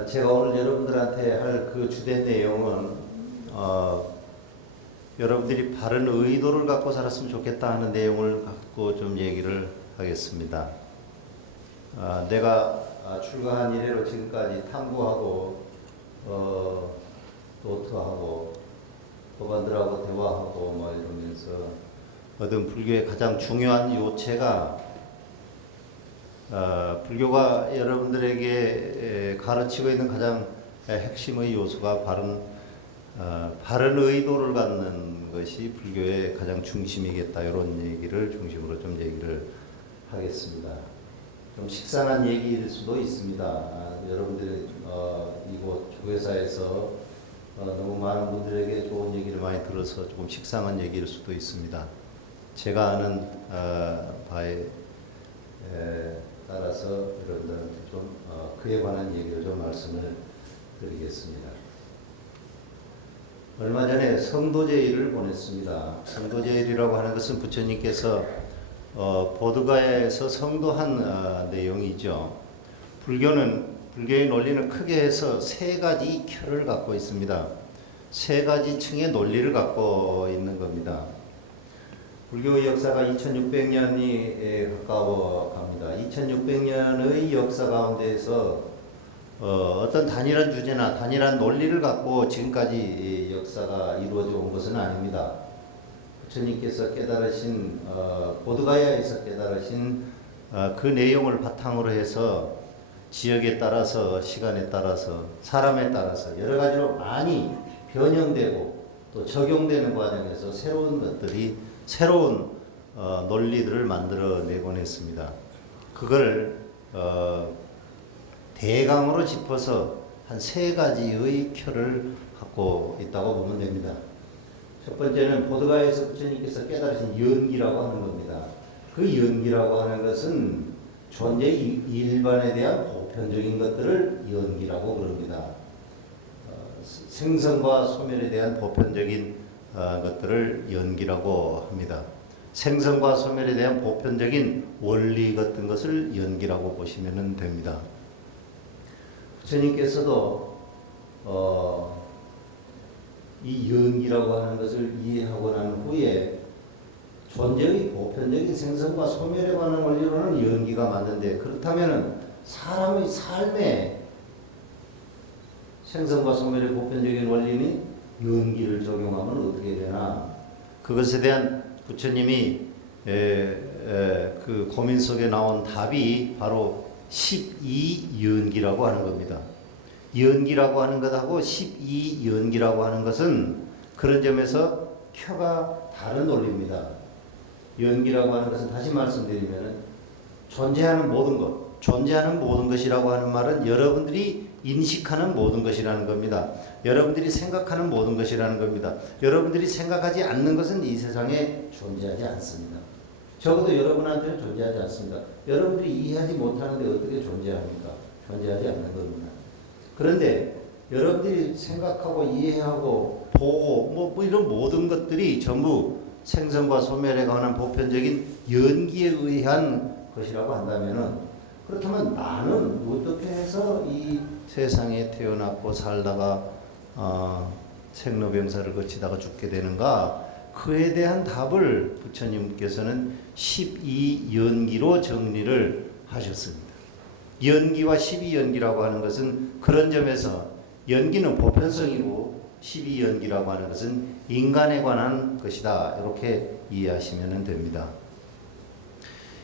제가 오늘 여러분들한테 할 그 주된 내용은 여러분들이 바른 의도를 갖고 살았으면 좋겠다 하는 내용을 갖고 좀 얘기를 하겠습니다. 내가 출가한 이래로 지금까지 탐구하고 노트하고 법안들하고 대화하고 뭐 이러면서 얻은 불교의 가장 중요한 요체가 불교가 여러분들에게 가르치고 있는 가장 핵심의 요소가 바른 의도를 갖는 것이 불교의 가장 중심이겠다. 이런 얘기를 중심으로 좀 얘기를 하겠습니다. 좀 식상한 얘기일 수도 있습니다. 여러분들이 이곳 교회사에서 너무 많은 분들에게 좋은 얘기를 많이 들어서 조금 식상한 얘기일 수도 있습니다. 제가 아는 바에 따라서 여러분들한테 좀 그에 관한 얘기를 좀 말씀을 드리겠습니다. 얼마 전에 성도제일을 보냈습니다. 성도제일이라고 하는 것은 부처님께서 보드가야에서 성도한 내용이죠. 불교의 논리는 크게 해서 세 가지 켜를 갖고 있습니다. 세 가지 층의 논리를 갖고 있는 겁니다. 불교의 역사가 2600년이 가까워 갑니다. 2600년의 역사 가운데에서 어떤 단일한 주제나 단일한 논리를 갖고 지금까지 역사가 이루어져 온 것은 아닙니다. 부처님께서 깨달으신 보드가야에서 깨달으신 그 내용을 바탕으로 해서 지역에 따라서 시간에 따라서 사람에 따라서 여러 가지로 많이 변형되고 또 적용되는 과정에서 새로운 논리들을 만들어내곤 했습니다. 그걸 대강으로 짚어서 한 세 가지의 켜를 갖고 있다고 보면 됩니다. 첫 번째는 보드가야에서 부처님께서 깨달으신 연기라고 하는 겁니다. 그 연기라고 하는 것은 존재 일반에 대한 보편적인 것들을 연기라고 그럽니다. 생성과 소멸에 대한 보편적인 것들을 연기라고 합니다. 생성과 소멸에 대한 보편적인 원리 같은 것을 연기라고 보시면 됩니다. 부처님께서도 이 연기라고 하는 것을 이해하고 난 후에 존재의 보편적인 생성과 소멸에 관한 원리로는 연기가 맞는데, 그렇다면 사람의 삶에 생성과 소멸의 보편적인 원리는 연기를 적용하면 어떻게 되나, 그것에 대한 부처님이 그 고민 속에 나온 답이 바로 12연기라고 하는 겁니다. 연기라고 하는 것하고 12연기라고 하는 것은 그런 점에서 켜가 다른 논리입니다. 연기라고 하는 것은 다시 말씀드리면 존재하는 모든 것이라고 하는 말은 여러분들이 인식하는 모든 것이라는 겁니다. 여러분들이 생각하는 모든 것이라는 겁니다. 여러분들이 생각하지 않는 것은 이 세상에 존재하지 않습니다. 적어도 여러분한테는 존재하지 않습니다. 여러분들이 이해하지 못하는데 어떻게 존재합니까? 존재하지 않는 겁니다. 그런데 여러분들이 생각하고 이해하고 보고 뭐 이런 모든 것들이 전부 생성과 소멸에 관한 보편적인 연기에 의한 것이라고 그렇다면 나는 어떻게 해서 이 세상에 태어났고 살다가 생로병사를 거치다가 죽게 되는가? 그에 대한 답을 부처님께서는 12연기로 정리를 하셨습니다. 연기와 12연기라고 하는 것은 그런 점에서 연기는 보편성이고 12연기라고 하는 것은 인간에 관한 것이다. 이렇게 이해하시면 됩니다.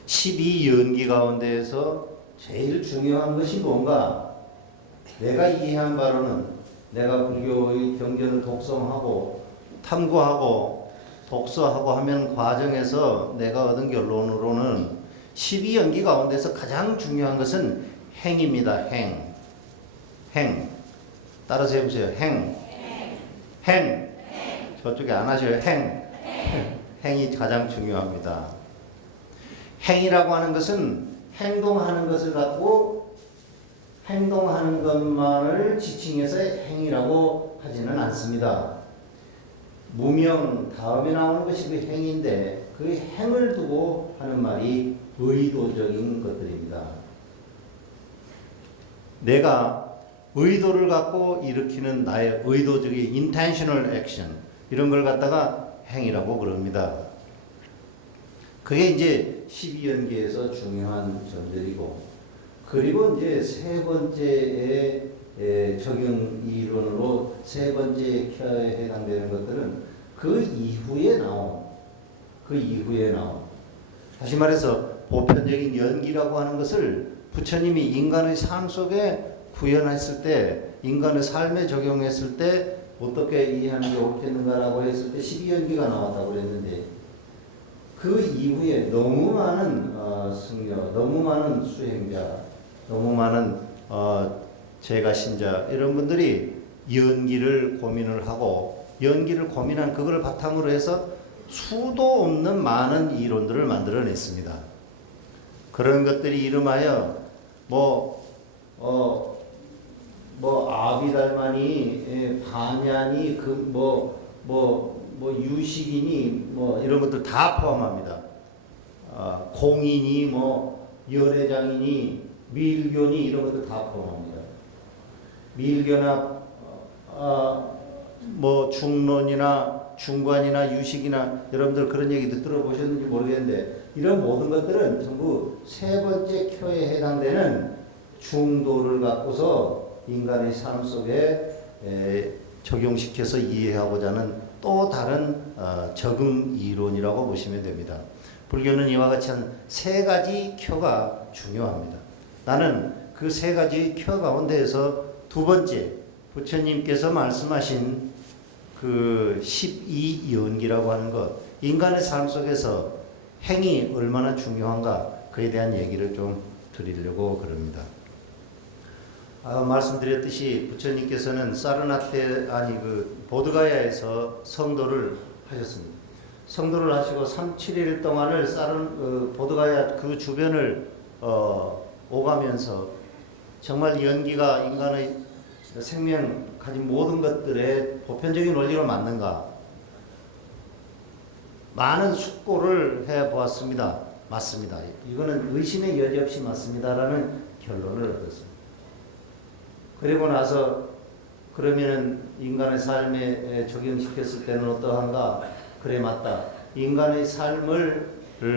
12연기 가운데에서 제일 중요한 것이 뭔가? 내가 이해한 바로는 내가 불교의 경전을 독송하고 탐구하고 독서하고 하면 과정에서 내가 얻은 결론으로는 12연기 가운데서 가장 중요한 것은 행입니다. 행. 따라서 해보세요. 행. 저쪽에 안 하셔요. 행이 가장 중요합니다. 행이라고 하는 것은 행동하는 것을 갖고 행동하는 것만을 지칭해서 행이라고 하지는 않습니다. 무명 다음에 나오는 것이 그 행인데 그 행을 두고 하는 말이 의도적인 것들입니다. 내가 의도를 갖고 일으키는 나의 의도적인 intentional action 이런 걸 갖다가 행위라고 그럽니다. 그게 이제 12연계에서 중요한 점들이고, 그리고 이제 세 번째의 적용 이론으로 세 번째 켜에 해당되는 것들은 그 이후에 나온 다시 말해서 보편적인 연기라고 하는 것을 부처님이 인간의 삶 속에 구현했을 때, 인간의 삶에 적용했을 때 어떻게 이해하는 게 옳겠는가라고 했을 때 12연기가 나왔다고 그랬는데, 그 이후에 너무 많은 승려, 너무 많은 수행자, 너무 많은 제가 신자 이런 분들이 연기를 고민을 하고, 연기를 고민한 그걸 바탕으로 해서 수도 없는 많은 이론들을 만들어냈습니다. 그런 것들이 이름하여 아비달마니, 반야니, 유식이니, 이런 것들 다 포함합니다. 공인이, 열애장이니, 밀교니, 이런 것들 다 포함합니다. 밀교나, 중론이나, 중관이나, 유식이나, 여러분들 그런 얘기도 들어보셨는지 모르겠는데, 이런 모든 것들은 전부 세 번째 켜에 해당되는 중도를 갖고서 인간의 삶 속에 적용시켜서 이해하고자 하는 또 다른 적응 이론이라고 보시면 됩니다. 불교는 이와 같이 한 세 가지 켜가 중요합니다. 나는 그 세 가지 켜 가운데에서 두 번째, 부처님께서 말씀하신 그 12연기라고 하는 것, 인간의 삶 속에서 행이 얼마나 중요한가, 그에 대한 얘기를 좀 드리려고 그럽니다. 말씀드렸듯이 부처님께서는 보드가야에서 성도를 하셨습니다. 성도를 하시고 7일 동안을 보드가야 그 주변을 오가면서 정말 연기가 인간의 생명 가진 모든 것들의 보편적인 원리로 맞는가, 많은 숙고를 해보았습니다. 맞습니다. 이거는 의심의 여지 없이 맞습니다라는 결론을 얻었습니다. 그리고 나서 그러면은 인간의 삶에 적용시켰을 때는 어떠한가? 그래, 맞다. 인간의 삶을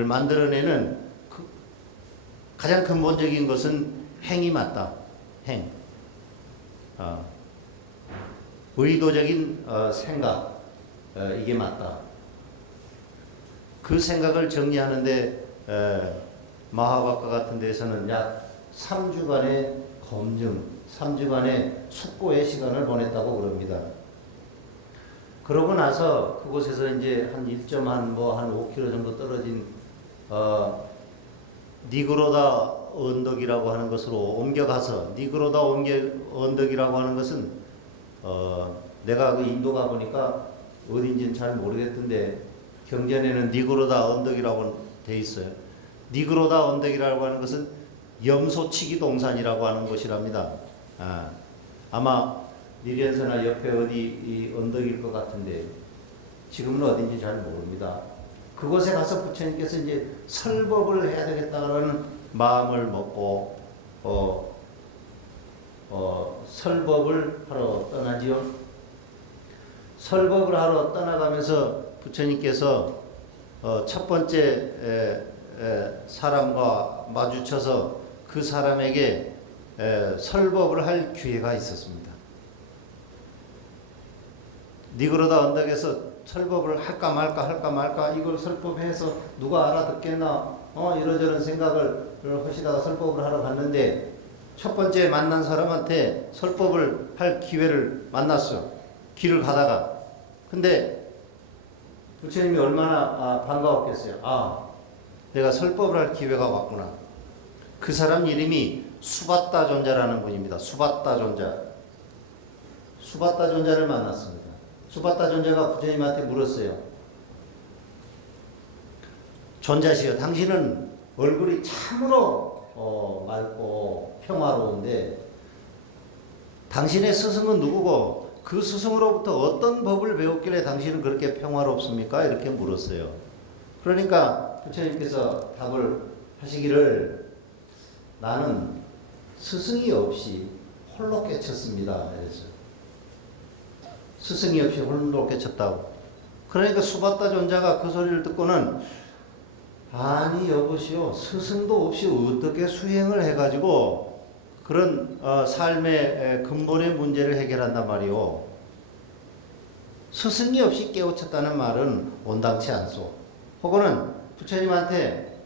만들어내는 가장 근본적인 것은 행이 맞다. 행. 의도적인 생각, 이게 맞다. 그 생각을 정리하는데 마하바카 같은 데서는 약 3주간의 검증, 3주간의 숙고의 시간을 보냈다고 그럽니다. 그러고 나서 그곳에서 이제 한 5km 정도 떨어진 니그로다 언덕이라고 하는 것으로 옮겨가서, 니그로다 언덕이라고 하는 것은 내가 그 인도 가보니까 어딘지는 잘 모르겠던데 경전에는 니그로다 언덕이라고 돼 있어요. 니그로다 언덕이라고 하는 것은 염소치기 동산이라고 하는 곳이랍니다. 아마 니련서나 옆에 어디 이 언덕일 것 같은데 지금은 어딘지 잘 모릅니다. 그곳에 가서 부처님께서 이제 설법을 해야 되겠다라는 마음을 먹고 설법을 하러 떠나지요. 설법을 하러 떠나가면서 부처님께서 첫 번째 사람과 마주쳐서 그 사람에게 설법을 할 기회가 있었습니다. 니그로다 언덕에서 설법을 할까 말까 이걸 설법해서 누가 알아듣겠나 이러저런 생각을 하시다가 설법을 하러 갔는데 첫 번째 만난 사람한테 설법을 할 기회를 만났어요. 길을 가다가. 근데 부처님이 얼마나 반가웠겠어요. 내가 설법을 할 기회가 왔구나. 그 사람 이름이 수바따 존자라는 분입니다. 수바따 존자. 수바따 존자를 만났습니다. 수바따 존자가 부처님한테 물었어요. 존자시여, 당신은 얼굴이 참으로 맑고 평화로운데 당신의 스승은 누구고 그 스승으로부터 어떤 법을 배웠길래 당신은 그렇게 평화롭습니까? 이렇게 물었어요. 그러니까 부처님께서 답을 하시기를, 나는 스승이 없이 홀로 깨쳤습니다. 그랬어요. 스승이 없이 홀로 깨쳤다고. 그러니까 수바타 존자가 그 소리를 듣고는 아니 여보시오, 스승도 없이 어떻게 수행을 해가지고 그런 삶의 근본의 문제를 해결한단 말이오. 스승이 없이 깨우쳤다는 말은 온당치 않소. 혹은 부처님한테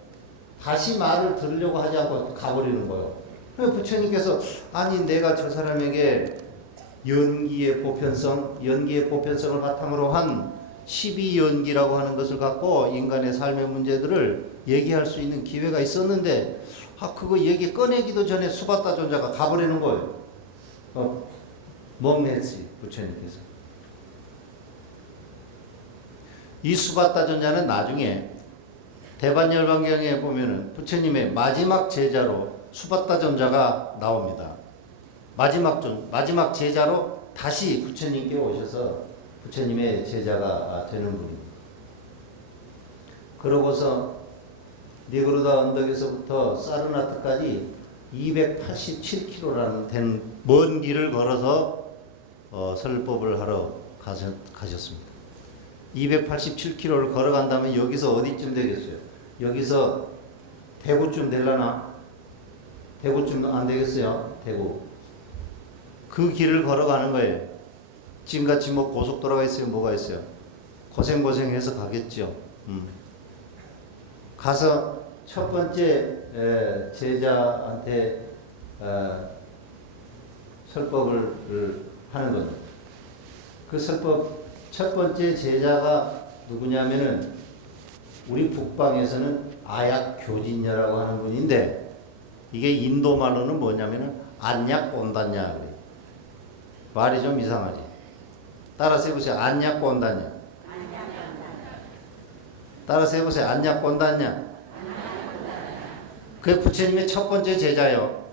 다시 말을 들으려고 하지 않고 가버리는 거예요. 부처님께서 아니 내가 저 사람에게 연기의 보편성을 바탕으로 한 12연기라고 하는 것을 갖고 인간의 삶의 문제들을 얘기할 수 있는 기회가 있었는데 그거 얘기 꺼내기도 전에 수바타 존자가 가버리는 거예요. 멍했지 부처님께서. 이 수바타 존자는 나중에 대반열반경에 보면은 부처님의 마지막 제자로 수바타 존자가 나옵니다. 마지막 제자로 다시 부처님께 오셔서 부처님의 제자가 되는 분입니다. 그러고서 니그로다 언덕에서부터 사르나트까지 287km라는 된 먼 길을 걸어서 설법을 하러 가셨습니다. 287km를 걸어간다면 여기서 어디쯤 되겠어요? 여기서 대구쯤 되려나? 대구쯤 안 되겠어요? 대구. 그 길을 걸어가는 거예요. 지금같이 뭐 고속도로가 있어요? 뭐가 있어요? 고생해서 가겠죠. 가서 첫 번째 제자한테 설법을 하는 겁니다. 그 설법 첫 번째 제자가 누구냐면은 우리 북방에서는 아약교진녀라고 하는 분인데 이게 인도 말로는 뭐냐면은 안약꼰단냐 그래요. 말이 좀 이상하지. 따라서 해보세요. 안약꼰단냐. 따라서 해보세요. 안약꼰단냐. 그게 부처님의 첫 번째 제자요.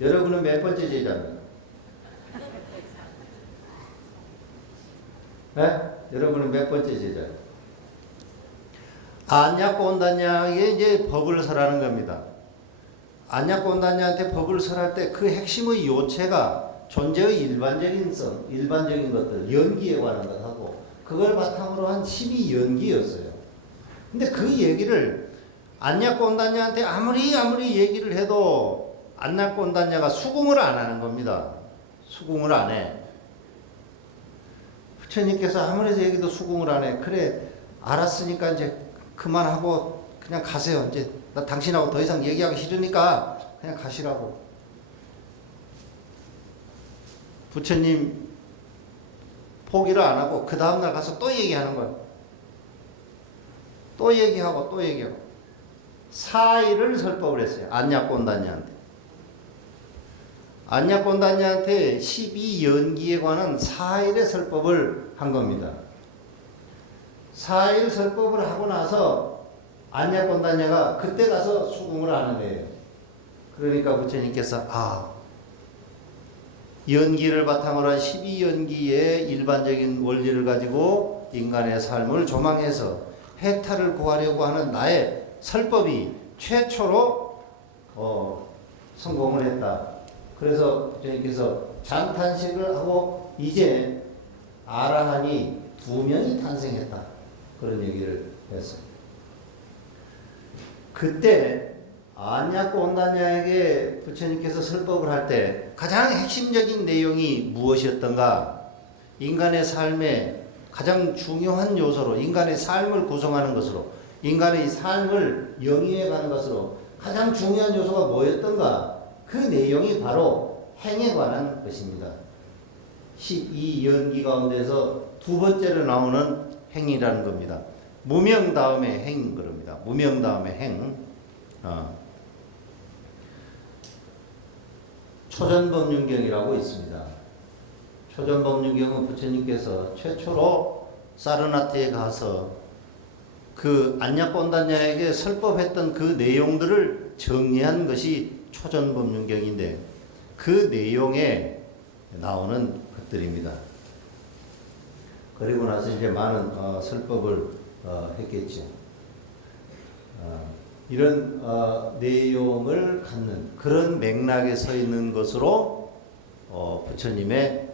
여러분은 몇 번째 제자입니까? 네? 여러분은 몇 번째 제자예요? 안약꼰단냐에 이제 법을 설하는 겁니다. 안약꼰단냐한테 법을 설할 때 그 핵심의 요체가 존재의 일반적인 것들, 연기에 관한 것하고 그걸 바탕으로 한 12연기였어요. 근데 그 얘기를 안약꼰단냐한테 아무리 얘기를 해도 안약꼰단냐가 수긍을 안 하는 겁니다. 수긍을 안 해. 부처님께서 아무리 얘기도 수긍을 안 해. 그래, 알았으니까 이제 그만하고 그냥 가세요. 이제 나 당신하고 더 이상 얘기하기 싫으니까 그냥 가시라고. 부처님 포기를 안 하고 그 다음날 가서 또 얘기하는 거예요. 또 얘기하고 또 얘기하고. 4일을 설법을 했어요. 안약꼰단냐한테. 안약꼰단냐한테 12연기에 관한 4일의 설법을 한 겁니다. 4일 설법을 하고 나서 안약꼰단냐가 그때 가서 수긍을 하는 거예요. 그러니까 부처님께서 연기를 바탕으로 한 12연기의 일반적인 원리를 가지고 인간의 삶을 조망해서 해탈을 구하려고 하는 나의 설법이 최초로 성공을 했다. 그래서 부처님께서 장탄식을 하고 이제 아라한이 2명이 탄생했다. 그런 얘기를 했어요. 그때 안약꼰단냐에게 부처님께서 설법을 할 때 가장 핵심적인 내용이 무엇이었던가? 인간의 삶의 가장 중요한 요소로, 인간의 삶을 구성하는 것으로, 인간의 삶을 영위해가는 것으로 가장 중요한 요소가 뭐였던가? 그 내용이 바로 행에 관한 것입니다. 12연기 가운데서 두 번째로 나오는 행이라는 겁니다. 무명 다음에 행 그럽니다. 무명 다음에 행. 초전법륜경이라고 있습니다. 초전법륜경은 부처님께서 최초로 사르나트에 가서 그 안약꼰단냐에게 설법했던 그 내용들을 정리한 것이 초전법륜경인데 그 내용에 나오는 것들입니다. 그리고 나서 이제 많은 설법을 했겠죠. 이런 내용을 갖는 그런 맥락에 서 있는 것으로 부처님의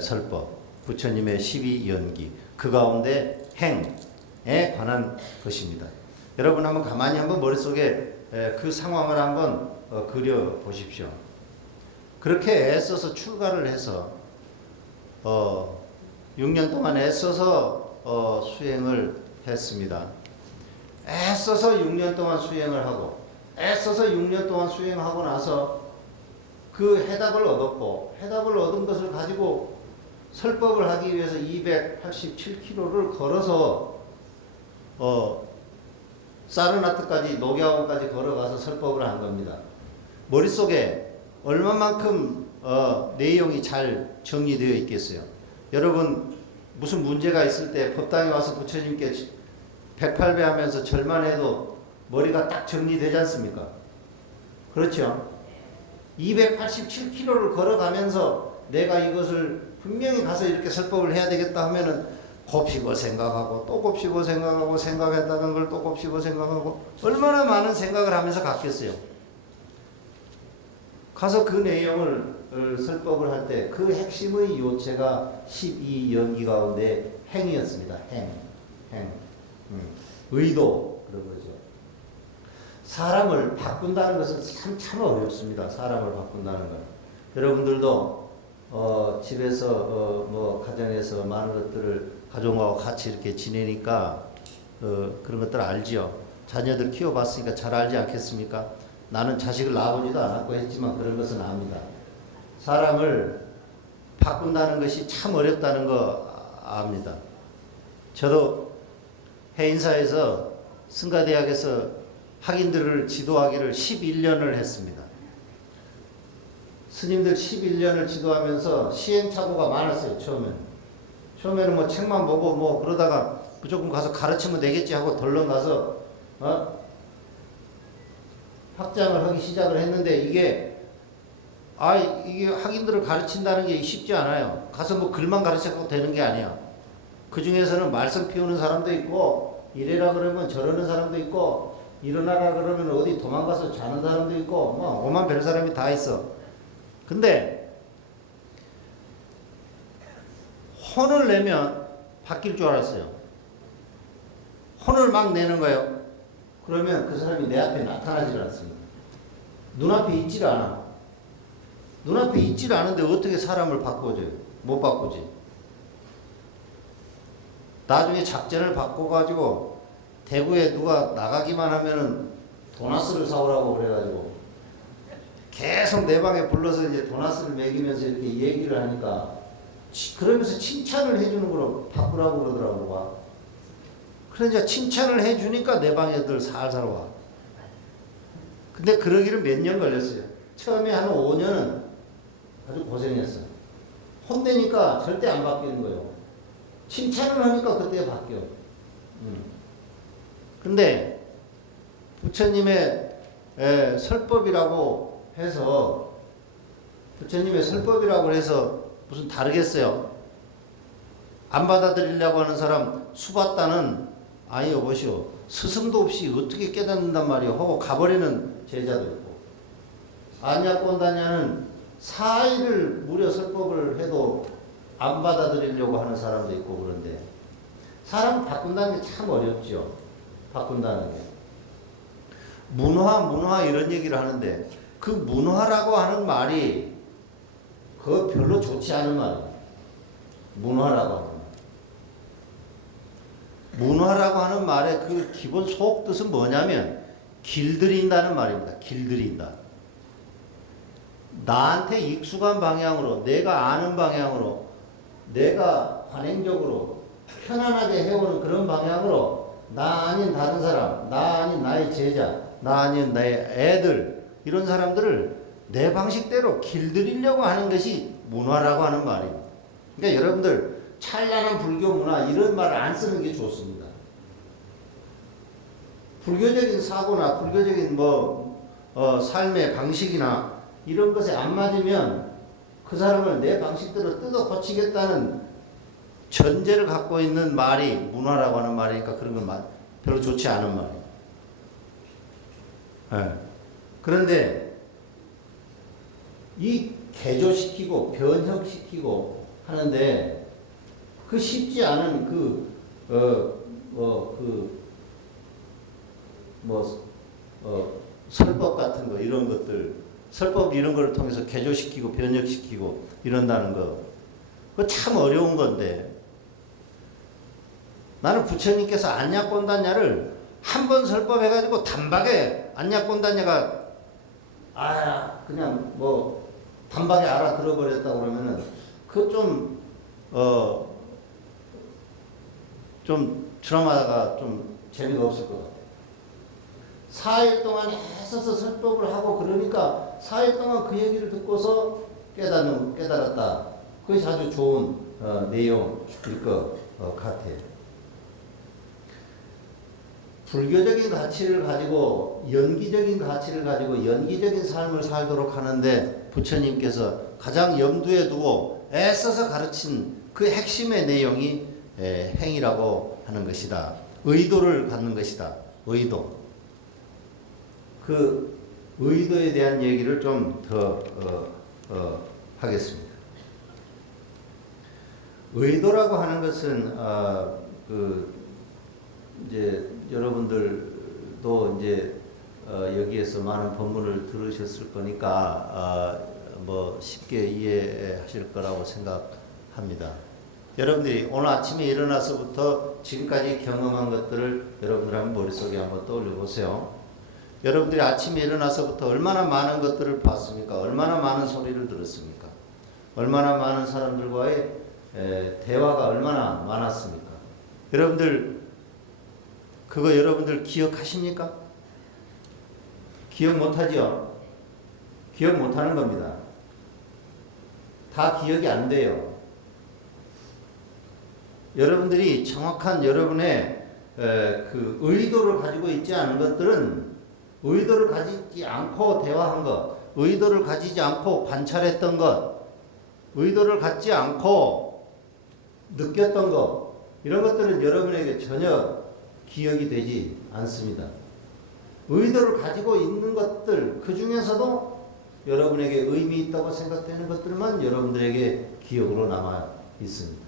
설법, 부처님의 12연기 그 가운데 행에 관한 것입니다. 여러분 한번 가만히 한번 머릿속에 그 상황을 한번 그려 보십시오. 그렇게 애써서 출가를 해서 6년 동안 애써서 수행을 했습니다. 애써서 6년 동안 수행을 하고 애써서 6년 동안 수행하고 나서 그 해답을 얻었고 해답을 얻은 것을 가지고 설법을 하기 위해서 287km를 걸어서 사르나트까지 녹야원까지 걸어가서 설법을 한 겁니다. 머릿속에 얼마만큼 내용이 잘 정리되어 있겠어요. 여러분 무슨 문제가 있을 때 법당에 와서 부처님께 108배 하면서 절만 해도 머리가 딱 정리되지 않습니까? 그렇죠? 287km를 걸어가면서 내가 이것을 분명히 가서 이렇게 설법을 해야 되겠다 하면은 곱씹어 생각하고 또 곱씹어 생각하고 생각했다는 걸 또 곱씹어 생각하고 얼마나 많은 생각을 하면서 갔겠어요. 가서 그 내용을 설법을 할 때 그 핵심의 요체가 12연기 가운데 행이었습니다. 행. 의도 그런 거죠. 사람을 바꾼다는 것은 참 어렵습니다. 사람을 바꾼다는 건. 여러분들도 집에서 뭐 가정에서 많은 것들을 가족하고 같이 이렇게 지내니까 그런 것들 알지요. 자녀들 키워봤으니까 잘 알지 않겠습니까? 나는 자식을 낳아보지도 않았고 했지만 그런 것은 압니다. 사람을 바꾼다는 것이 참 어렵다는 거 압니다. 저도 해인사에서 승가대학에서 학인들을 지도하기를 11년을 했습니다. 스님들 11년을 지도하면서 시행착오가 많았어요. 처음에는 뭐 책만 보고 뭐 그러다가 무조건 가서 가르치면 되겠지 하고 덜렁 가서 확장을 하기 시작을 했는데 이게 학인들을 가르친다는 게 쉽지 않아요. 가서 뭐 글만 가르쳐도 되는 게 아니야. 그 중에서는 말썽 피우는 사람도 있고 이래라 그러면 저러는 사람도 있고 일어나라 그러면 어디 도망가서 자는 사람도 있고 뭐 오만 별 사람이 다 있어. 근데 혼을 내면 바뀔 줄 알았어요. 혼을 막 내는 거예요. 그러면 그 사람이 내 앞에 나타나질 않습니다. 눈앞에 있질 않아. 눈앞에 있질 않은데 어떻게 사람을 바꿔줘요? 못 바꾸지. 나중에 작전을 바꿔가지고 대구에 누가 나가기만 하면은 도나스를 사오라고 그래가지고 계속 내 방에 불러서 이제 도나스를 먹이면서 이렇게 얘기를 하니까 그러면서 칭찬을 해주는 거로 바꾸라고 그러더라고. 그러니까 칭찬을 해주니까 내 방에 애들 살살 와. 근데 그러기를 몇 년 걸렸어요. 처음에 한 5년은 아주 고생했어. 혼내니까 절대 안 바뀌는 거예요. 칭찬을 하니까 그때 바뀌어. 근데 부처님의 설법이라고 해서 무슨 다르겠어요? 안 받아들이려고 하는 사람 수받다는 아니 여보시오. 스승도 없이 어떻게 깨닫는단 말이에요. 하고 가버리는 제자도 있고. 아냐꼰다냐는 사일을 무려 설법을 해도 안 받아들이려고 하는 사람도 있고 그런데 사람 바꾼다는 게 참 어렵죠. 바꾼다는 게. 문화 이런 얘기를 하는데 그 문화라고 하는 말이 그거 별로 좋지 않은 말이에요. 문화라고 하는 말. 문화라고 하는 말의 그 기본 속 뜻은 뭐냐면 길들인다는 말입니다. 길들인다. 나한테 익숙한 방향으로, 내가 아는 방향으로, 내가 관행적으로 편안하게 해오는 그런 방향으로 나 아닌 다른 사람, 나 아닌 나의 제자, 나 아닌 나의 애들 이런 사람들을 내 방식대로 길들이려고 하는 것이 문화라고 하는 말입니다. 그러니까 여러분들 찬란한 불교 문화 이런 말을 안 쓰는 게 좋습니다. 불교적인 사고나 불교적인 삶의 방식이나 이런 것에 안 맞으면 그 사람을 내 방식대로 뜯어 고치겠다는 전제를 갖고 있는 말이 문화라고 하는 말이니까 그런 건 별로 좋지 않은 말이에요. 예. 그런데 이 개조시키고 변혁시키고 하는데 그 쉽지 않은 설법 같은 거 이런 것들 설법 이런 걸 통해서 개조시키고 변혁시키고 이런다는 거 그거 참 어려운 건데 나는 부처님께서 안약곤단야를 한 번 설법해가지고 단박에 안약곤단야가 그냥 뭐 단박에 알아들어버렸다 그러면은 그 좀 드라마가 좀 재미가 없을 것 같아요. 4일 동안 애써서 설법을 하고 그러니까 4일 동안 그 얘기를 듣고서 깨달았다. 그것이 아주 좋은 내용일 것 같아요. 불교적인 가치를 가지고 연기적인 가치를 가지고 연기적인 삶을 살도록 하는데 부처님께서 가장 염두에 두고 애써서 가르친 그 핵심의 내용이 행이라고 하는 것이다. 의도를 갖는 것이다. 의도. 그 의도에 대한 얘기를 좀 더 하겠습니다. 의도라고 하는 것은 이제 여러분들도 이제 여기에서 많은 법문을 들으셨을 거니까 뭐 쉽게 이해하실 거라고 생각합니다. 여러분들이 오늘 아침에 일어나서부터 지금까지 경험한 것들을 여러분들 한번 머릿속에 한번 떠올려 보세요. 여러분들이 아침에 일어나서부터 얼마나 많은 것들을 봤습니까? 얼마나 많은 소리를 들었습니까? 얼마나 많은 사람들과의 대화가 얼마나 많았습니까? 그거 여러분들 기억하십니까? 기억 못하죠? 기억 못하는 겁니다. 다 기억이 안 돼요. 여러분들이 정확한 여러분의 그 의도를 가지고 있지 않은 것들은 의도를 가지지 않고 대화한 것, 의도를 가지지 않고 관찰했던 것, 의도를 갖지 않고 느꼈던 것, 이런 것들은 여러분에게 전혀 기억이 되지 않습니다. 의도를 가지고 있는 것들, 그 중에서도 여러분에게 의미 있다고 생각되는 것들만 여러분들에게 기억으로 남아 있습니다.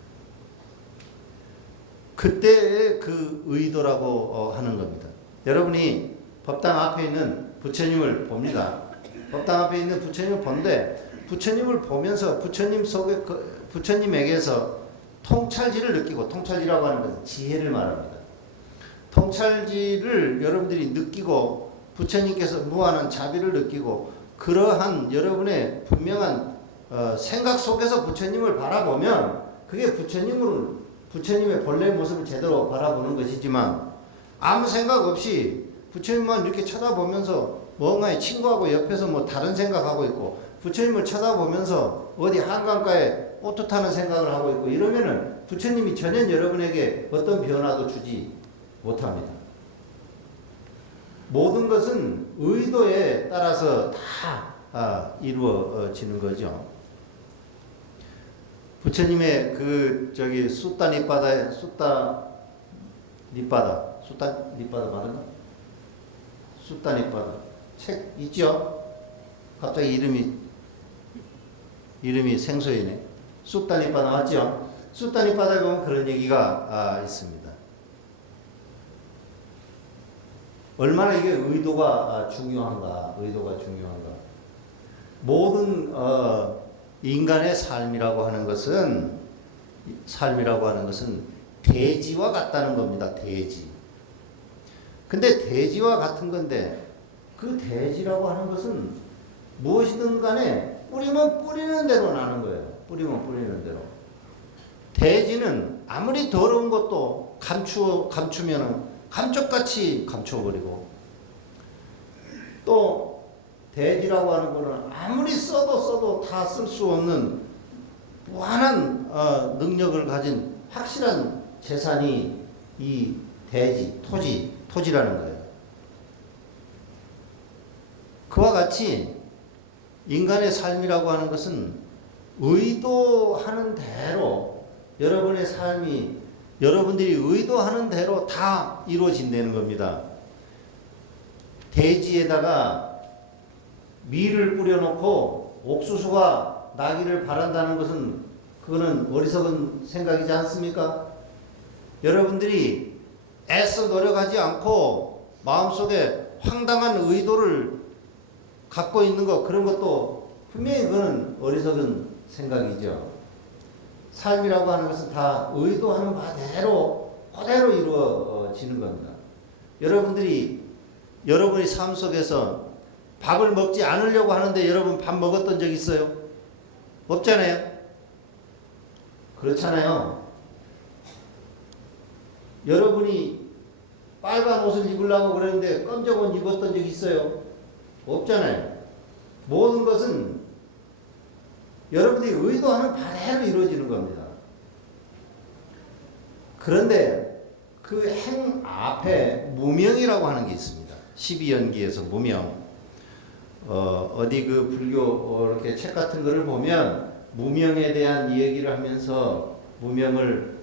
그때의 그 의도라고 하는 겁니다. 여러분이 법당 앞에 있는 부처님을 봅니다. 법당 앞에 있는 부처님을 보는데 부처님을 보면서 부처님에게서 통찰지를 느끼고, 통찰지라고 하는 것은 지혜를 말합니다. 통찰지를 여러분들이 느끼고 부처님께서 무한한 자비를 느끼고 그러한 여러분의 분명한 생각 속에서 부처님을 바라보면 그게 부처님의 본래 모습을 제대로 바라보는 것이지만 아무 생각 없이 부처님만 이렇게 쳐다보면서 뭔가에 친구하고 옆에서 뭐 다른 생각하고 있고 부처님을 쳐다보면서 어디 한강가에 오토 타는 생각을 하고 있고 이러면은 부처님이 전혀 여러분에게 어떤 변화도 주지 못합니다. 모든 것은 의도에 따라서 다 이루어지는 거죠. 부처님의 숫다 니빠다 맞나? 숫다 니빠다 책 있죠? 갑자기 이름이 생소이네. 숫다 니빠다 맞죠? 숫다 니빠다에 보면 그런 얘기가 있습니다. 얼마나 이게 의도가 중요한가. 모든 인간의 삶이라고 하는 것은 대지와 같다는 겁니다. 대지. 근데 대지와 같은 건데 그 대지라고 하는 것은 무엇이든 간에 뿌리면 뿌리는 대로 나는 거예요. 뿌리면 뿌리는 대로. 대지는 아무리 더러운 것도 감추면은 감쪽같이 감춰버리고 또 대지라고 하는 거는 아무리 써도 다 쓸 수 없는 무한한 능력을 가진 확실한 재산이 이 대지, 토지라는 거예요. 그와 같이 인간의 삶이라고 하는 것은 의도하는 대로 여러분의 삶이 여러분들이 의도하는 대로 다 이루어진다는 겁니다. 대지에다가 밀을 뿌려놓고 옥수수가 나기를 바란다는 것은 그거는 어리석은 생각이지 않습니까? 여러분들이 애써 노력하지 않고 마음속에 황당한 의도를 갖고 있는 것, 그런 것도 분명히 그거는 어리석은 생각이죠. 삶이라고 하는 것은 다 의도하는 바대로 그대로 이루어지는 겁니다. 여러분이 삶 속에서 밥을 먹지 않으려고 하는데 여러분 밥 먹었던 적 있어요? 없잖아요. 그렇잖아요. 여러분이 빨간 옷을 입으려고 그랬는데 검정 옷 입었던 적 있어요? 없잖아요. 모든 것은 여러분들이 의도하는 바대로 이루어지는 겁니다. 그런데 그 행 앞에 무명이라고 하는 게 있습니다. 12연기에서 무명. 어디 그 불교 이렇게 책 같은 거를 보면 무명에 대한 얘기를 하면서 무명을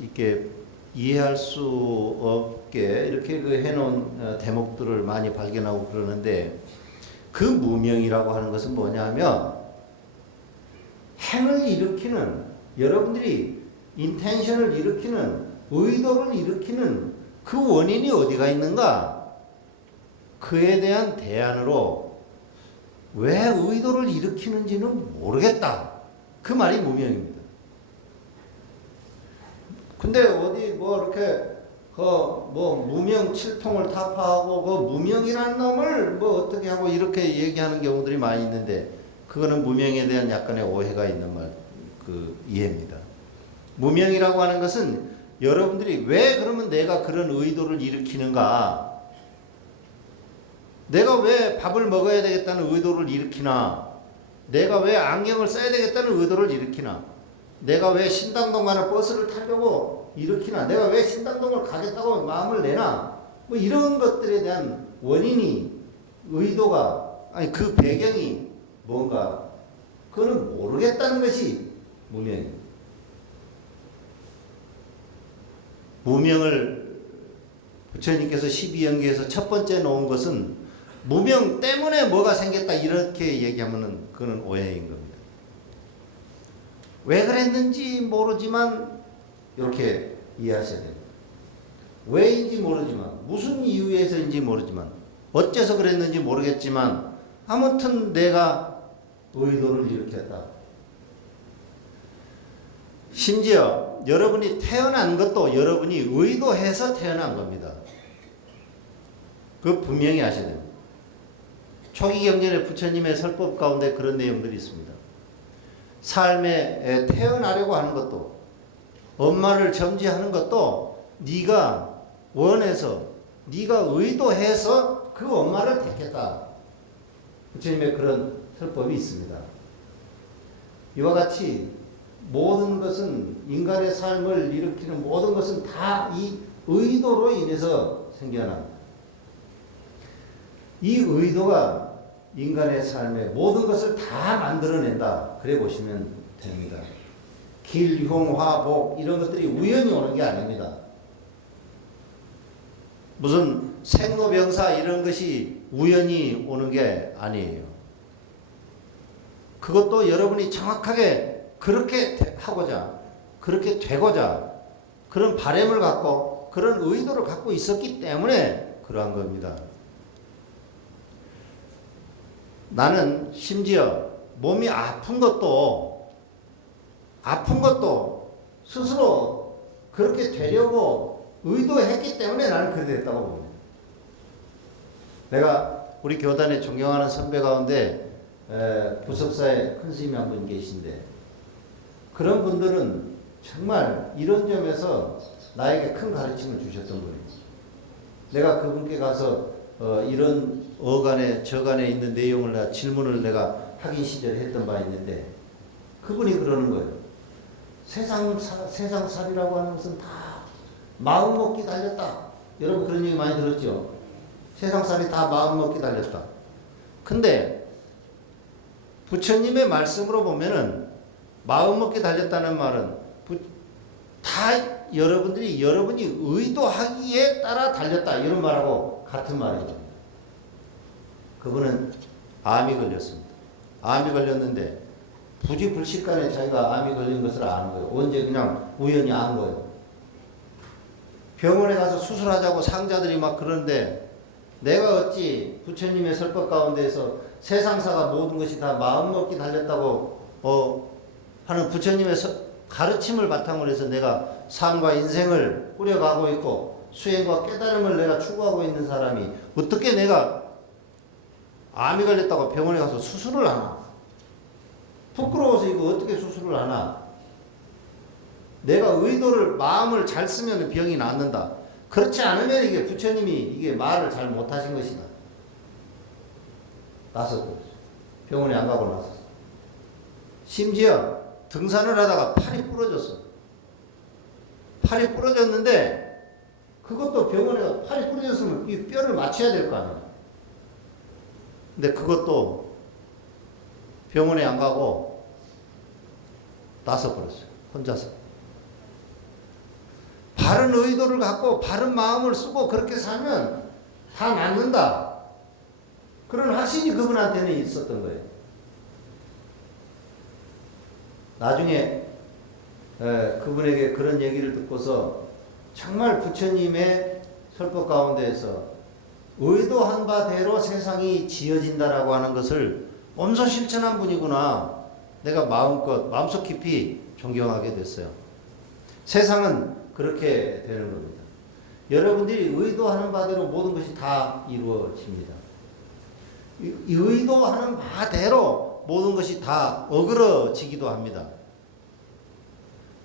이렇게 이해할 수 없게 이렇게 그 해놓은 대목들을 많이 발견하고 그러는데, 그 무명이라고 하는 것은 뭐냐면 행을 일으키는, 여러분들이 인텐션을 일으키는, 의도를 일으키는 그 원인이 어디가 있는가, 그에 대한 대안으로 왜 의도를 일으키는지는 모르겠다, 그 말이 무명입니다. 근데 어디 뭐 이렇게 무명 칠통을 타파하고 그 무명이라는 놈을 뭐 어떻게 하고 이렇게 얘기하는 경우들이 많이 있는데, 그거는 무명에 대한 약간의 오해가 있는 이해입니다. 무명이라고 하는 것은 여러분들이 왜 그러면 내가 그런 의도를 일으키는가, 내가 왜 밥을 먹어야 되겠다는 의도를 일으키나, 내가 왜 안경을 써야 되겠다는 의도를 일으키나, 내가 왜 신당동 가는 버스를 타려고 일으키나, 내가 왜 신당동을 가겠다고 마음을 내나, 뭐 이런 것들에 대한 원인이, 의도가, 아니 그 배경이 뭔가, 그거는 모르겠다는 것이 무명입니다. 무명을 부처님께서 12연기에서 첫 번째 놓은 것은 무명 때문에 뭐가 생겼다 이렇게 얘기하면은 그건 오해인 겁니다. 왜 그랬는지 모르지만 이렇게 이해하셔야 됩니다. 왜인지 모르지만, 무슨 이유에서인지 모르지만, 어째서 그랬는지 모르겠지만 아무튼 내가 의도를 일으켰다. 심지어 여러분이 태어난 것도 여러분이 의도해서 태어난 겁니다. 그거 분명히 아셔야 됩니다. 초기경전의 부처님의 설법 가운데 그런 내용들이 있습니다. 삶에 태어나려고 하는 것도, 엄마를 점지하는 것도 네가 원해서, 네가 의도해서 그 엄마를 택했다. 부처님의 그런 설법이 있습니다. 이와 같이 모든 것은, 인간의 삶을 일으키는 모든 것은 다 이 의도로 인해서 생겨납니다. 이 의도가 인간의 삶의 모든 것을 다 만들어낸다, 그래 보시면 됩니다. 길, 흉, 화, 복 이런 것들이 우연히 오는 게 아닙니다. 무슨 생로병사 이런 것이 우연히 오는 게 아니에요. 그것도 여러분이 정확하게 그렇게 하고자, 그렇게 되고자 그런 바람을 갖고 그런 의도를 갖고 있었기 때문에 그러한 겁니다. 나는 심지어 몸이 아픈 것도 스스로 그렇게 되려고 의도했기 때문에 나는 그렇게 됐다고 봅니다. 내가 우리 교단에 존경하는 선배 가운데 부석사에 큰 스님이 한 분 계신데, 그런 분들은 정말 이런 점에서 나에게 큰 가르침을 주셨던 분입니다. 내가 그분께 가서 이런 어간에 저간에 있는 내용을 내가 질문을 내가 학인 시절에 했던 바 있는데, 그분이 그러는 거예요. 세상살이라고 하는 것은 다 마음먹기 달렸다. 여러분 그런 얘기 많이 들었죠? 세상살이 다 마음먹기 달렸다. 근데 부처님의 말씀으로 보면은 마음먹기 달렸다는 말은 다 여러분이 의도하기에 따라 달렸다 이런 말하고 같은 말이죠. 그분은 암이 걸렸습니다. 암이 걸렸는데 부지불식간에 자기가 암이 걸린 것을 아는 거예요. 언제 그냥 우연히 안 거예요. 병원에 가서 수술하자고 상자들이 막 그러는데 내가 어찌 부처님의 설법 가운데에서 세상사가 모든 것이 다 마음먹기 달렸다고 하는 부처님의 가르침을 바탕으로 해서 내가 삶과 인생을 꾸려가고 있고 수행과 깨달음을 내가 추구하고 있는 사람이 어떻게 내가 암이 걸렸다고 병원에 가서 수술을 하나? 부끄러워서 이거 어떻게 수술을 하나? 내가 마음을 잘 쓰면 병이 낫는다. 그렇지 않으면 이게 부처님이 이게 말을 잘 못하신 것이다. 나섰고 병원에 안 가고 나섰어. 심지어 등산을 하다가 팔이 부러졌어. 팔이 부러졌는데 그것도 병원에 팔이 부러졌으면 이 뼈를 맞춰야 될 거 아니야. 근데 그것도 병원에 안 가고 나서버렸어요. 혼자서. 바른 의도를 갖고 바른 마음을 쓰고 그렇게 살면 다 낫는다. 그런 확신이 그분한테는 있었던 거예요. 나중에 그분에게 그런 얘기를 듣고서 정말 부처님의 설법 가운데에서 의도한 바대로 세상이 지어진다라고 하는 것을 몸소 실천한 분이구나. 내가 마음속 깊이 존경하게 됐어요. 세상은 그렇게 되는 겁니다. 여러분들이 의도하는 바대로 모든 것이 다 이루어집니다. 이 의도하는 바대로 모든 것이 다 어그러지기도 합니다.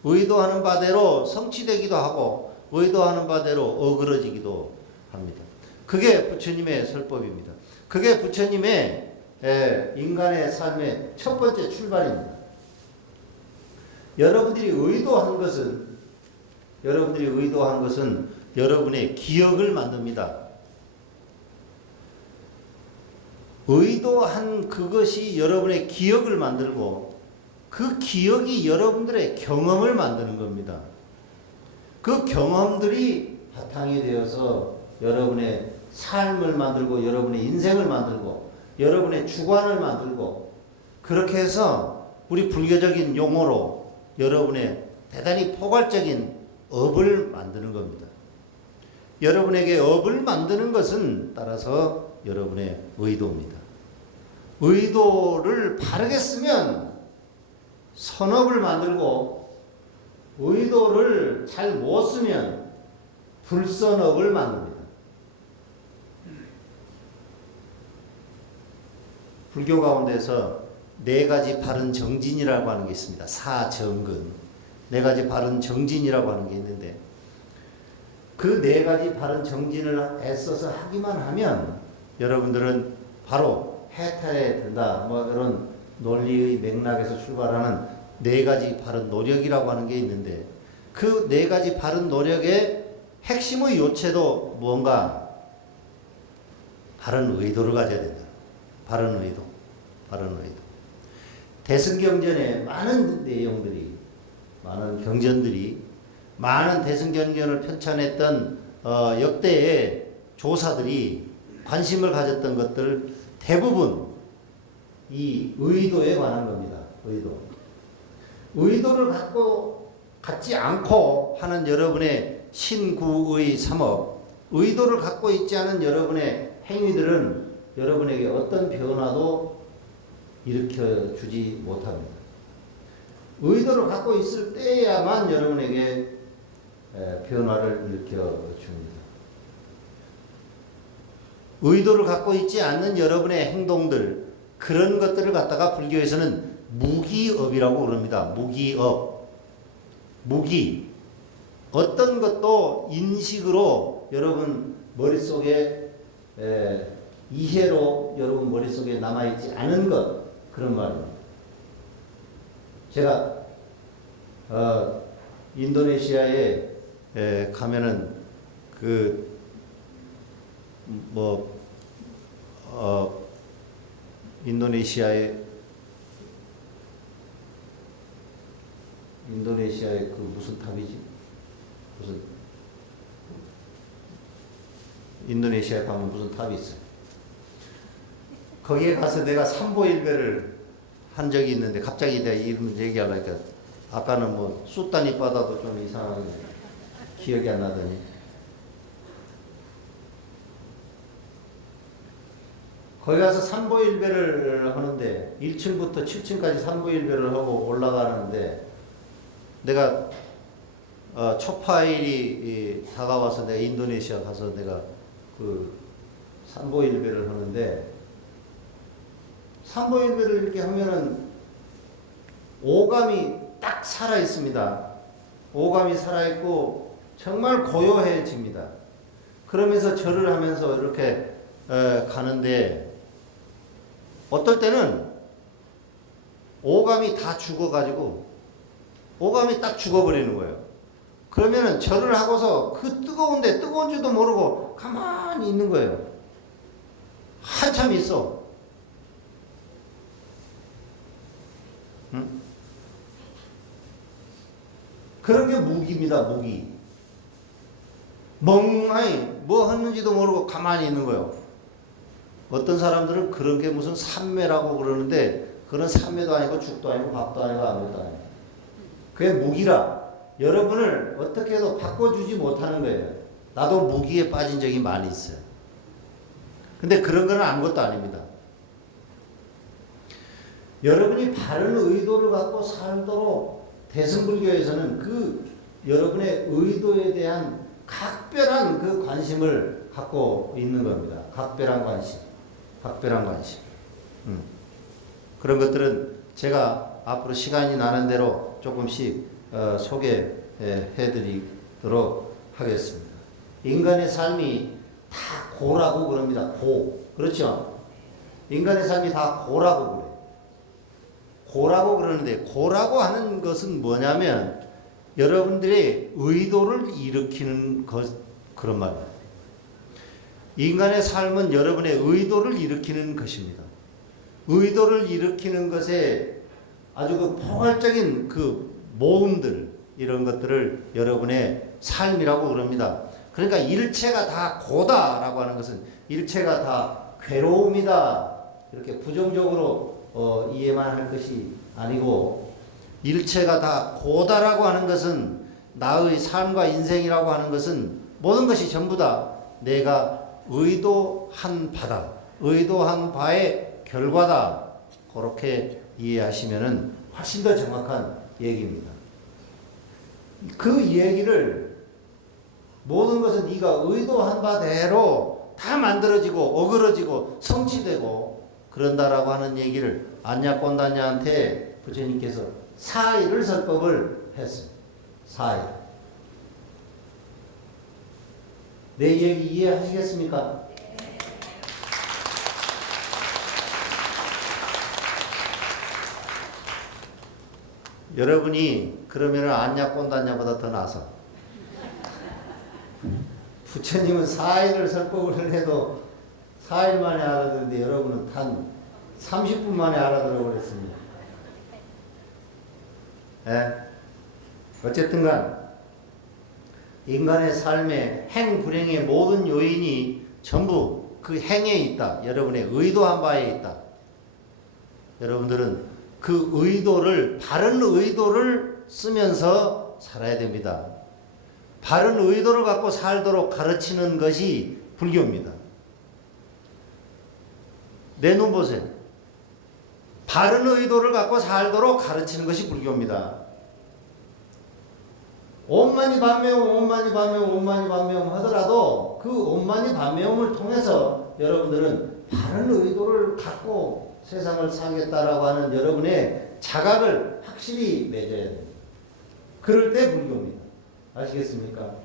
의도하는 바대로 성취되기도 하고 의도하는 바대로 어그러지기도 합니다. 그게 부처님의 설법입니다. 그게 부처님의 인간의 삶의 첫 번째 출발입니다. 여러분들이 의도한 것은 여러분의 기억을 만듭니다. 의도한 그것이 여러분의 기억을 만들고 그 기억이 여러분들의 경험을 만드는 겁니다. 그 경험들이 바탕이 되어서 여러분의 삶을 만들고 여러분의 인생을 만들고 여러분의 주관을 만들고 그렇게 해서 우리 불교적인 용어로 여러분의 대단히 포괄적인 업을 만드는 겁니다. 여러분에게 업을 만드는 것은 따라서 여러분의 의도입니다. 의도를 바르게 쓰면 선업을 만들고 의도를 잘 못 쓰면 불선업을 만듭니다. 불교 가운데서 네 가지 바른 정진이라고 하는 게 있습니다. 사정근. 네 가지 바른 정진이라고 하는 게 있는데 그 네 가지 바른 정진을 애써서 하기만 하면 여러분들은 바로 해탈에 든다. 이런 논리의 맥락에서 출발하는 네 가지 바른 노력이라고 하는 게 있는데 그 네 가지 바른 노력의 핵심의 요체도 뭔가 바른 의도를 가져야 된다. 바른 의도. 대승경전에 많은 내용들이 많은 경전들이 많은 대승경전을 편찬했던 역대의 조사들이 관심을 가졌던 것들 대부분 이 의도에 관한 겁니다. 의도를 갖지 않고 하는 여러분의 신구의 삼업, 의도를 갖고 있지 않은 여러분의 행위들은 여러분에게 어떤 변화도 일으켜주지 못합니다. 의도를 갖고 있을 때야만 여러분에게 변화를 일으켜줍니다. 의도를 갖고 있지 않는 여러분의 행동들, 그런 것들을 갖다가 불교에서는 무기업이라고 그럽니다. 무기. 어떤 것도 인식으로 여러분 머릿속에 이해로 여러분 머릿속에 남아있지 않은 것, 그런 말입니다. 제가 인도네시아에 가면은 인도네시아의 그 무슨 탑이지? 무슨 인도네시아에 가면 무슨 탑이 있어요. 거기에 가서 내가 삼보일배를 한 적이 있는데 갑자기 내가 이름 얘기하려니까 아까는 뭐 숫단이 바다도 좀 이상하게 기억이 안 나더니 거기 가서 삼보일배를 하는데 1층부터 7층까지 삼보일배를 하고 올라가는데 내가 초파일이 다가와서 내가 인도네시아 가서 내가 그 삼보일배를 하는데 삼보일배를 이렇게 하면은 오감이 딱 살아 있습니다. 오감이 살아 있고 정말 고요해집니다. 그러면서 절을 하면서 이렇게 가는데 어떨 때는 오감이 다 죽어가지고 오감이 딱 죽어버리는 거예요. 그러면은 절을 하고서 그 뜨거운데 뜨거운 줄도 모르고 가만히 있는 거예요. 한참 있어. 응? 그런 게 무기입니다. 무기. 멍하니 뭐 하는지도 모르고 가만히 있는 거예요. 어떤 사람들은 그런 게 무슨 삼매라고 그러는데 그런 삼매도 아니고 죽도 아니고 밥도 아니고 아무것도 아니고 그게 무기라. 여러분을 어떻게 해도 바꿔주지 못하는 거예요. 나도 무기에 빠진 적이 많이 있어요. 근데 그런 건 아무것도 아닙니다. 여러분이 바른 의도를 갖고 살도록 대승불교에서는 그 여러분의 의도에 대한 각별한 그 관심을 갖고 있는 겁니다. 각별한 관심. 각별한 관심. 그런 것들은 제가 앞으로 시간이 나는 대로 조금씩 소개해 드리도록 하겠습니다. 인간의 삶이 다 고라고 그럽니다. 고. 그렇죠? 인간의 삶이 다 고라고 그래요. 고라고 그러는데 고라고 하는 것은 뭐냐면 여러분들의 의도를 일으키는 것, 그런 말이에요. 인간의 삶은 여러분의 의도를 일으키는 것입니다. 의도를 일으키는 것에 아주 그 포괄적인 그 모음들 이런 것들을 여러분의 삶이라고 그럽니다. 그러니까 일체가 다 고다라고 하는 것은 일체가 다 괴로움이다 이렇게 부정적으로 이해만 할 것이 아니고 일체가 다 고다라고 하는 것은 나의 삶과 인생이라고 하는 것은 모든 것이 전부 다 내가 의도한 바다, 의도한 바의 결과다. 그렇게 이해하시면은 훨씬 더 정확한 얘기입니다. 그 얘기를 모든 것은 네가 의도한 바대로 다 만들어지고 어그러지고 성취되고 그런다라고 하는 얘기를 안냐꼰단냐한테 부처님께서 사의를 설법을 했습니다. 사의. 내 얘기 이해하시겠습니까? 여러분이 그러면 안냐꼰단냐보다 더 나서 부처님은 사의를 설법을 해도 4일 만에 알아듣는데 여러분은 단 30분 만에 알아들어 버렸습니다. 예? 어쨌든 간 인간의 삶의 행, 불행의 모든 요인이 전부 그 행에 있다. 여러분의 의도한 바에 있다. 여러분들은 그 의도를, 바른 의도를 쓰면서 살아야 됩니다. 바른 의도를 갖고 살도록 가르치는 것이 불교입니다. 내 눈 보세요. 바른 의도를 갖고 살도록 가르치는 것이 불교입니다. 온만이 반매움, 온만이 반매움, 온만이 반매움 하더라도 그 온만이 반매움을 통해서 여러분들은 바른 의도를 갖고 세상을 살겠다라고 하는 여러분의 자각을 확실히 맺어야 됩니다. 그럴 때 불교입니다. 아시겠습니까?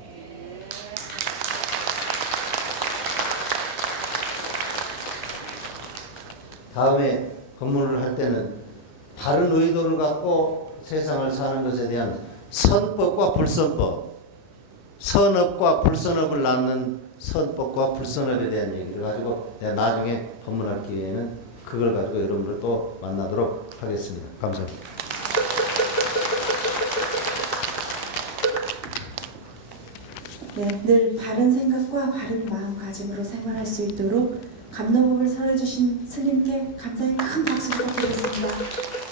다음에 법문을 할 때는 바른 의도를 갖고 세상을 사는 것에 대한 선법과 불선법, 선업과 불선업을 낳는 선법과 불선업에 대한 얘기를 가지고 내가 나중에 법문할 기회에는 그걸 가지고 여러분들 또 만나도록 하겠습니다. 감사합니다. 네, 늘 바른 생각과 바른 마음가짐으로 생활할 수 있도록 감로법을 설해주신 스님께 감사의 큰 박수 부탁드리겠습니다.